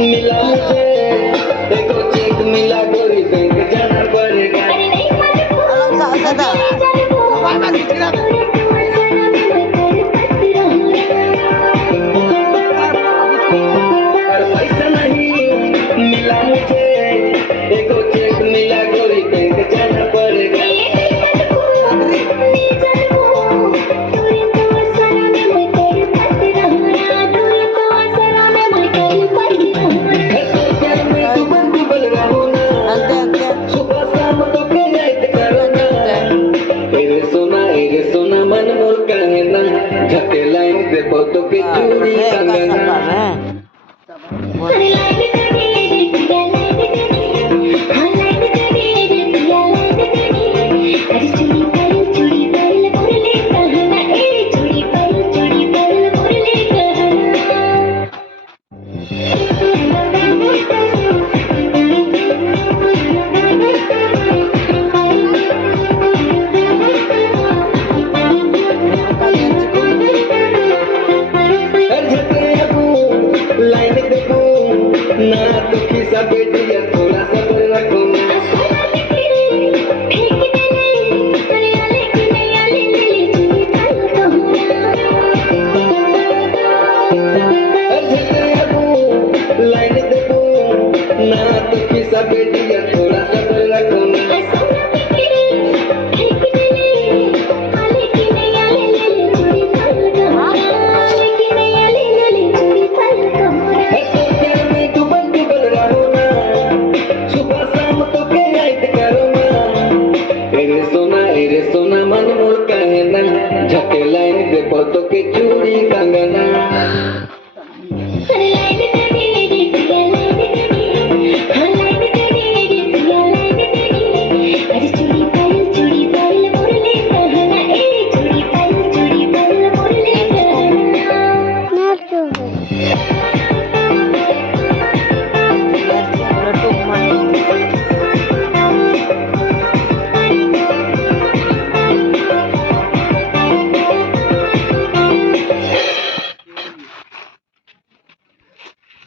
मिला मुझे देखो चेक मिला गोरी बैंक जाना पड़ेगा पर पैसा नहीं मिला मुझे देखो चेक मिला गोरी बैंक जाना पड़ेगा झटे लाइन दे तो के चूड़ी कंगना लाइन देखो ना तो खिसा बेटिया थोड़ा सा पर रखो ना लाइन देखो ना तो खिसा बेटिया थोड़ा सा पर रखो ना सोना मन मोर कहना झटे लाइन दे तो के चूड़ी कंगना